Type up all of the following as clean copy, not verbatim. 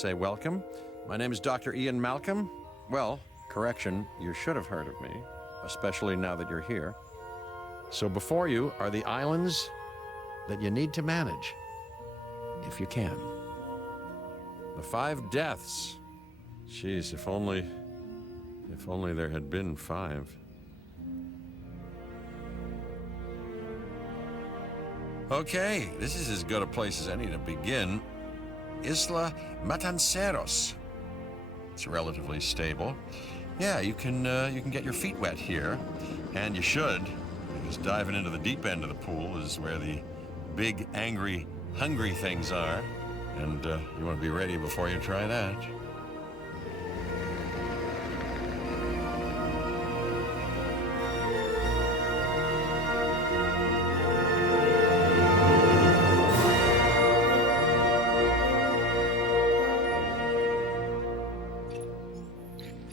Say welcome. My name is Dr. Ian Malcolm. Well, correction, you should have heard of me, especially now that you're here. So before you are the islands that you need to manage, if you can. The 5 deaths. Jeez, if only there had been 5. Okay, this is as good a place as any to begin. Isla Matanceros. It's relatively stable. Yeah, you can get your feet wet here, and you should, because diving into the deep end of the pool is where the big, angry, hungry things are, and you want to be ready before you try that.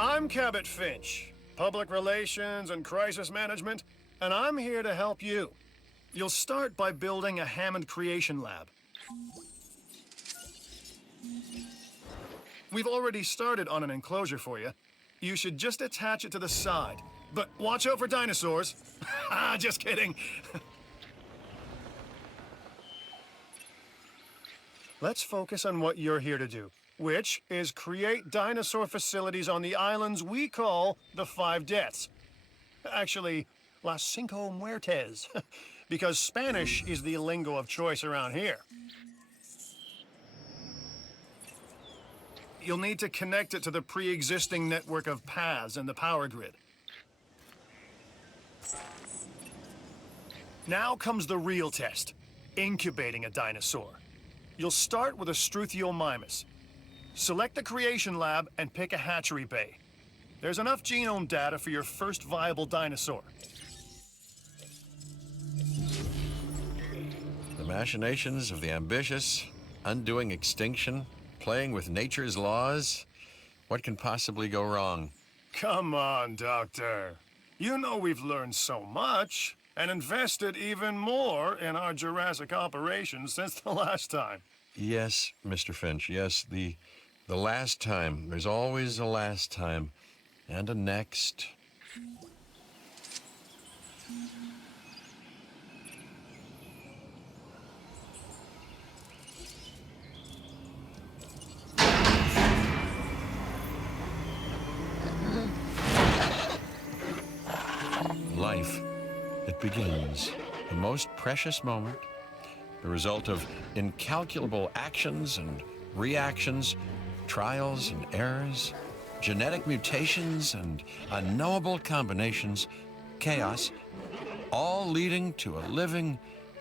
I'm Cabot Finch, Public Relations and Crisis Management, and I'm here to help you. You'll start by building a Hammond Creation Lab. We've already started on an enclosure for you. You should just attach it to the side. But watch out for dinosaurs. Just kidding. Let's focus on what you're here to do, which is create dinosaur facilities on the islands we call the 5 Deaths. Actually, Las Cinco Muertes, because Spanish is the lingo of choice around here. You'll need to connect it to the pre-existing network of paths in the power grid. Now comes the real test, incubating a dinosaur. You'll start with a Struthiomimus. Select the Creation Lab and pick a hatchery bay. There's enough genome data for your first viable dinosaur. The machinations of the ambitious, undoing extinction, playing with nature's laws. What can possibly go wrong? Come on, Doctor. You know we've learned so much and invested even more in our Jurassic operations since the last time. Yes, Mr. Finch, yes, the last time. There's always a last time. And a next. Life, it begins. The most precious moment, the result of incalculable actions and reactions, trials and errors, genetic mutations and unknowable combinations, chaos, all leading to a living,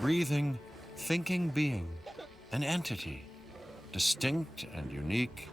breathing, thinking being, an entity, distinct and unique.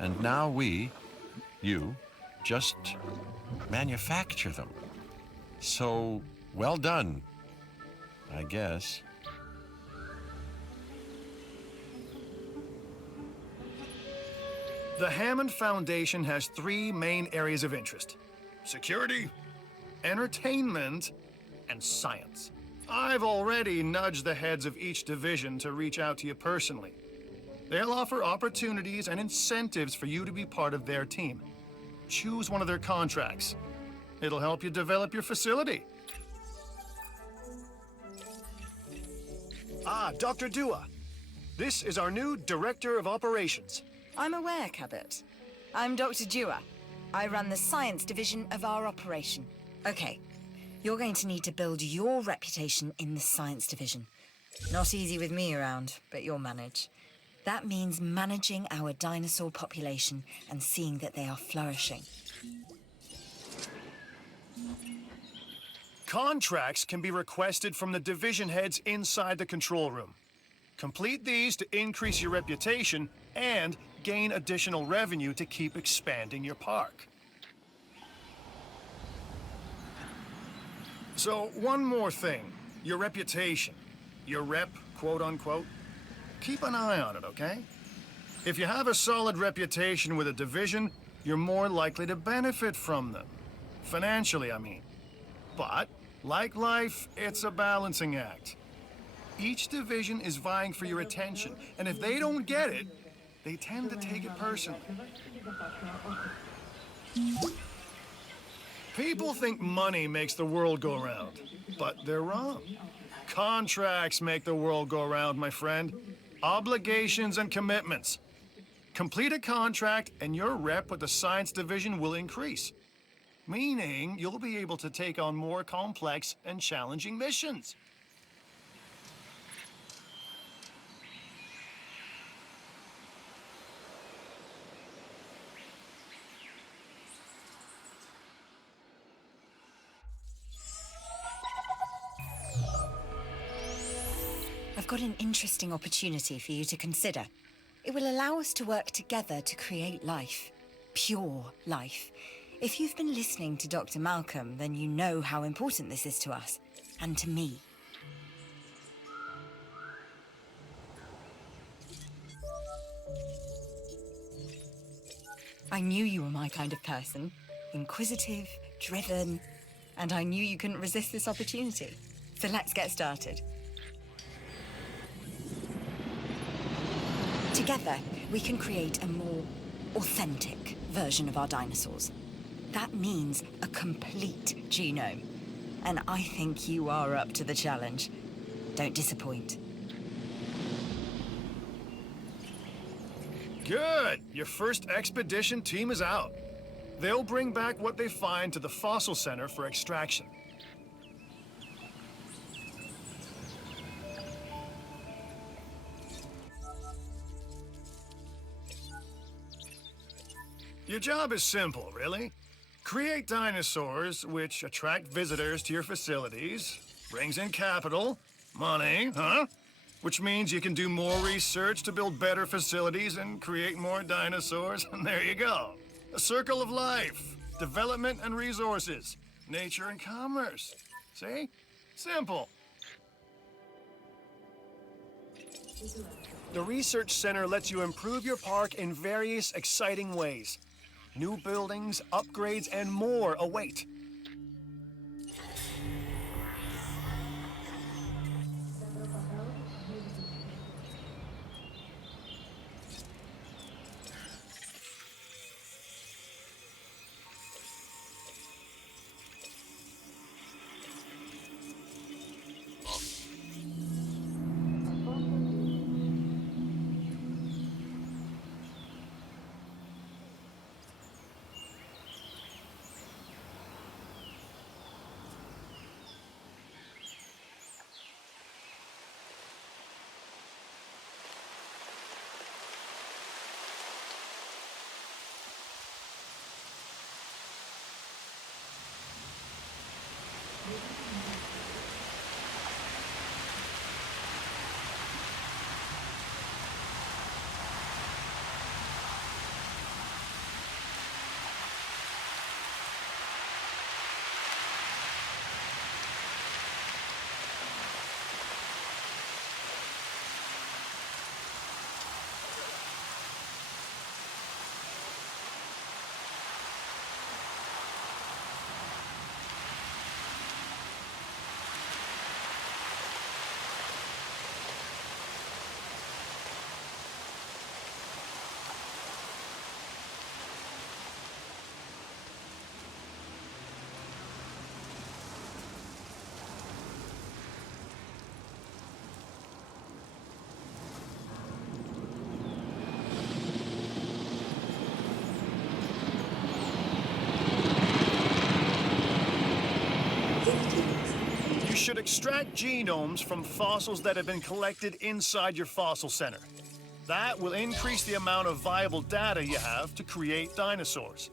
And now we, you, just manufacture them. So, well done, I guess. The Hammond Foundation has 3 main areas of interest: security, entertainment, and science. I've already nudged the heads of each division to reach out to you personally. They'll offer opportunities and incentives for you to be part of their team. Choose one of their contracts. It'll help you develop your facility. Dr. Dua. This is our new Director of Operations. I'm aware, Cabot. I'm Dr. Dua. I run the science division of our operation. Okay, you're going to need to build your reputation in the science division. Not easy with me around, but you'll manage. That means managing our dinosaur population and seeing that they are flourishing. Contracts can be requested from the division heads inside the control room. Complete these to increase your reputation and gain additional revenue to keep expanding your park. So, one more thing. Your reputation. Your rep, quote unquote. Keep an eye on it, okay? If you have a solid reputation with a division, you're more likely to benefit from them. Financially, I mean. But, like life, it's a balancing act. Each division is vying for your attention, and if they don't get it, they tend to take it personally. People think money makes the world go round, but they're wrong. Contracts make the world go round, my friend. Obligations and commitments. Complete a contract and your rep with the science division will increase, meaning you'll be able to take on more complex and challenging missions. I've got an interesting opportunity for you to consider. It will allow us to work together to create life. Pure life. If you've been listening to Dr. Malcolm, then you know how important this is to us. And to me. I knew you were my kind of person. Inquisitive, driven, and I knew you couldn't resist this opportunity. So let's get started. Together, we can create a more authentic version of our dinosaurs. That means a complete genome. And I think you are up to the challenge. Don't disappoint. Good! Your first expedition team is out. They'll bring back what they find to the fossil center for extraction. Your job is simple, really. Create dinosaurs which attract visitors to your facilities, brings in capital, money, which means you can do more research to build better facilities and create more dinosaurs, and there you go. A circle of life, development and resources, nature and commerce. See? Simple. The research center lets you improve your park in various exciting ways. New buildings, upgrades, and more await. You should extract genomes from fossils that have been collected inside your fossil center. That will increase the amount of viable data you have to create dinosaurs.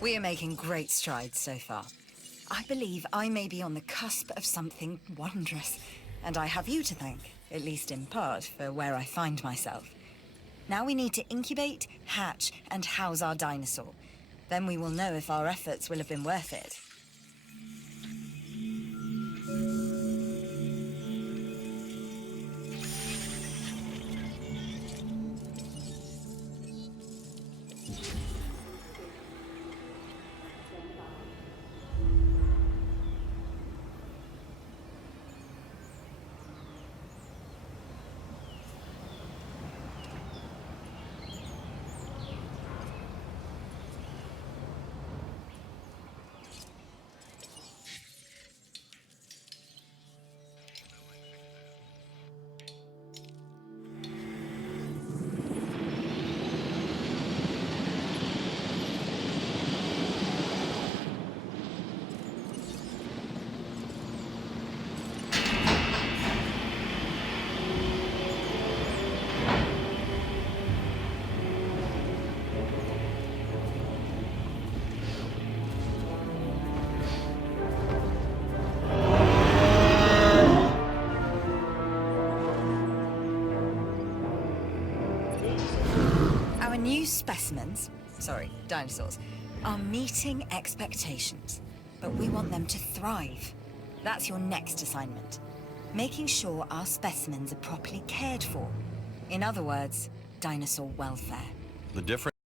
We are making great strides so far. I believe I may be on the cusp of something wondrous, and I have you to thank, at least in part, for where I find myself. Now we need to incubate, hatch, and house our dinosaur. Then we will know if our efforts will have been worth it. New specimens, dinosaurs, are meeting expectations, but we want them to thrive. That's your next assignment. Making sure our specimens are properly cared for. In other words, dinosaur welfare. The difference